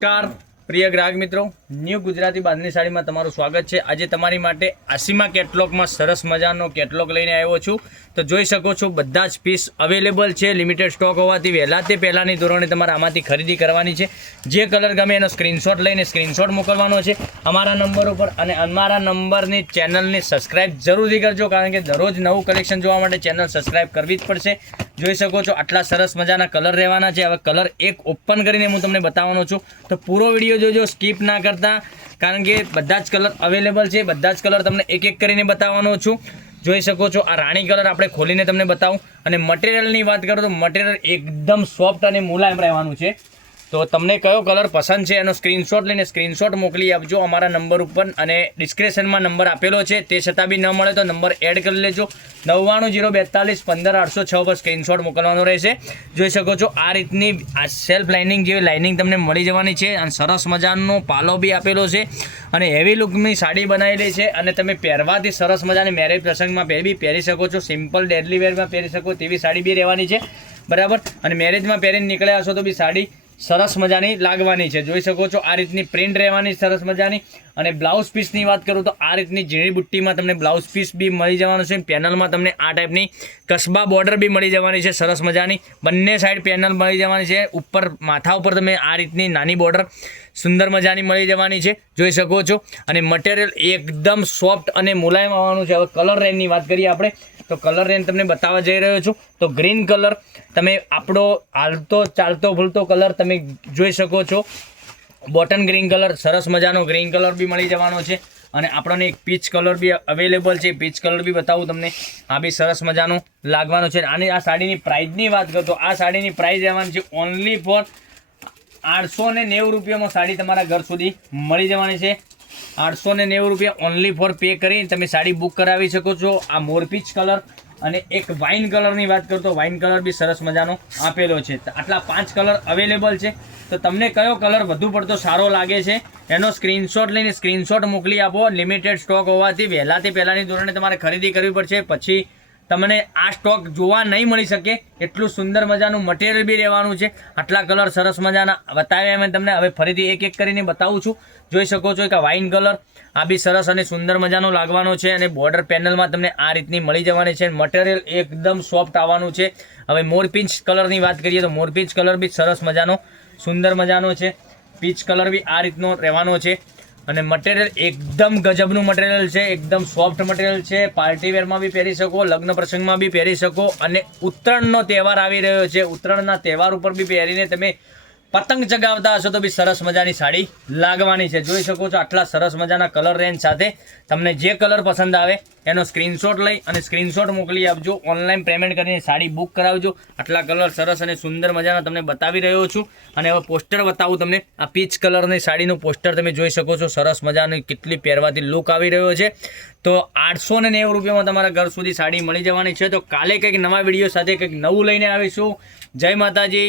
નમસ્કાર પ્રિય ગ્રાહક મિત્રો, ન્યૂ ગુજરાતી બાંધણી સાડીમાં તમારું સ્વાગત છે। આજે તમારી માટે આસીમા કેટલોગમાં સરસ મજાનો કેટલોગ લઈને આવ્યો છું। તો જોઈ શકો છો બધા જ પીસ અવેલેબલ છે। લિમિટેડ સ્ટોક હોવાથી વહેલા તે પહેલાંની ધોરણે તમારે આમાંથી ખરીદી કરવાની છે। જે કલર ગમે એનો સ્ક્રીનશોટ લઈને સ્ક્રીનશોટ મોકલવાનો છે અમારા નંબર ઉપર, અને અમારા નંબરની ચેનલને સબસ્ક્રાઈબ જરૂરથી કરજો, કારણ કે દરરોજ નવું કલેક્શન જોવા માટે ચેનલ સબસ્ક્રાઈબ કરવી જ પડશે। જોઈ શકો છો આટલા સરસ મજાના કલર રહેવાના છે। હવે કલર એક ઓપન કરીને હું તમને બતાવવાનો છું, તો પૂરો વિડીયો જોજો, સ્કીપ ના કરતા, કારણ કે બધા જ કલર અવેલેબલ છે। બધા જ કલર તમને એક એક કરીને બતાવવાનો છું। જોઈ શકો છો આ રાણી કલર આપણે ખોલીને તમને બતાવું। અને મટીરિયલની વાત કરું તો મટીરિયલ એકદમ સોફ્ટ અને મુલાયમ રહેવાનું છે। તો તમને કયો કલર પસંદ છે એનો સ્ક્રીનશોટ લઈને સ્ક્રીનશોટ મોકલી આપજો અમારા નંબર ઉપર, અને ડિસ્ક્રિપ્શનમાં નંબર આપેલો છે, તે છતાં બી ન મળે તો નંબર એડ કરી લેજો। 9902415806 પર સ્ક્રીનશોટ મોકલવાનો રહેશે। જોઈ શકો છો આ રીતની આ સેલ્ફ લાઇનિંગ જેવી લાઇનિંગ તમને મળી જવાની છે, અને સરસ મજાનો પાલો બી આપેલો છે, અને હેવી લુકની સાડી બનાવેલી છે, અને તમે પહેરવાથી સરસ મજાની મેરેજ પ્રસંગમાં પહેરી શકો છો। સિમ્પલ ડેલી વેરમાં પહેરી શકો તેવી સાડી બી રહેવાની છે, બરાબર। અને મેરેજમાં પહેરીને નીકળ્યા હશો તો બી સાડી સરસ મજાની લાગવાની છે। જોઈ શકો છો આ રીતની પ્રિન્ટ રહેવાની સરસ મજાની। અને બ્લાઉઝ પીસની વાત કરું તો આ રીતની ઝીણી બુટ્ટીમાં તમને બ્લાઉઝ પીસ બી મળી જવાનું છે। પેનલમાં તમને આ ટાઈપની કસબા બોર્ડર બી મળી જવાની છે સરસ મજાની, બંને સાઈડ પેનલ મળી જવાની છે। ઉપર માથા ઉપર તમે આ રીતની નાની બોર્ડર સુંદર મજાની મળી જવાની છે, જોઈ શકો છો। અને મટીરિયલ એકદમ સોફ્ટ અને મુલાયમ આવવાનું છે। હવે કલર રેન્જની વાત કરીએ આપણે, તો કલર રેન્જ તમને બતાવવા જઈ રહ્યો છું। તો ગ્રીન કલર તમે આપણો હાલતો ચાલતો ભૂલતો કલર તમે જોઈ શકો છો, બોટન ગ્રીન કલર, સરસ મજાનો ગ્રીન કલર બી મળી જવાનો છે। અને આપણને એક પીચ કલર બી અવેલેબલ છે, પીચ કલર બી બતાવું તમને, આ બી સરસ મજાનો લાગવાનો છે। અને આ સાડીની પ્રાઇસની વાત કરું તો આ સાડીની પ્રાઇસ રહેવાની છે ઓનલી ફોર 890 રૂપિયામાં સાડી તમારા ઘર સુધી મળી જવાની છે। 890 રૂપિયા ઓનલી ફોર પે કરી તમે સાડી બુક કરાવી શકો છો। આ મોરપીચ કલર અને એક વાઇન કલરની વાત કરું તો વાઇન કલર બી સરસ મજાનો આપેલો છે। આટલા 5 કલર અવેલેબલ છે। તો તમને કયો કલર વધુ પડતો સારો લાગે છે એનો સ્ક્રીનશોટ લઈને સ્ક્રીનશોટ મોકલી આપો। લિમિટેડ સ્ટોક હોવાથી વહેલા તે પહેલાંની ધોરણે તમારે ખરીદી કરવી પડશે, પછી તમને આ સ્ટોક જોવા નહીં મળી શકે। એટલું સુંદર મજાનું મટીરિયલ બી રહેવાનું છે। આટલા કલર સરસ મજાના બતાવ્યા મેં તમને, હવે ફરીથી એક એક કરીને બતાવું છું। જોઈ શકો છો કે વાઇન કલર આ બી સરસ અને સુંદર મજાનો લાગવાનો છે, અને બોર્ડર પેનલમાં તમને આ રીતની મળી જવાની છે। મટીરિયલ એકદમ સોફ્ટ આવવાનું છે। હવે મોરપીંચ કલરની વાત કરીએ તો મોરપીંચ કલર બી સરસ મજાનો સુંદર મજાનો છે। પીચ કલર બી આ રીતનો રહેવાનો છે, અને મટીરિયલ એકદમ ગજબનું મટીરિયલ છે, એકદમ સોફ્ટ મટીરિયલ છે। પાર્ટી વેરમાં બી પહેરી શકો, લગ્ન પ્રસંગમાં બી પહેરી શકો, અને ઉત્તરાયણનો તહેવાર આવી રહ્યો છે, ઉત્તરાયણના તહેવાર ઉપર બી પહેરીને તમે પતંગ ચગાવતા હશો તો બી સરસ મજાની સાડી લાગવાની છે। જોઈ શકો છો આટલા સરસ મજાના કલર રેન્જ સાથે તમને જે કલર પસંદ આવે એનો સ્ક્રીનશોટ લઈ અને સ્ક્રીનશોટ મોકલી આપજો। ઓનલાઈન પેમેન્ટ કરીને સાડી બુક કરાવજો। આટલા કલર સરસ અને સુંદર મજાના તમને બતાવી રહ્યો છું। અને હવે પોસ્ટર બતાવું તમને, આ પીચ કલરની સાડીનું પોસ્ટર તમે જોઈ શકો છો, સરસ મજાની કેટલી પહેરવાથી લુક આવી રહ્યો છે। તો 890 રૂપિયામાં તમારા ઘર સુધી સાડી મળી જવાની છે। તો કાલે કંઈક નવા વિડીયો સાથે કંઈક નવું લઈને આવીશું। જય માતાજી।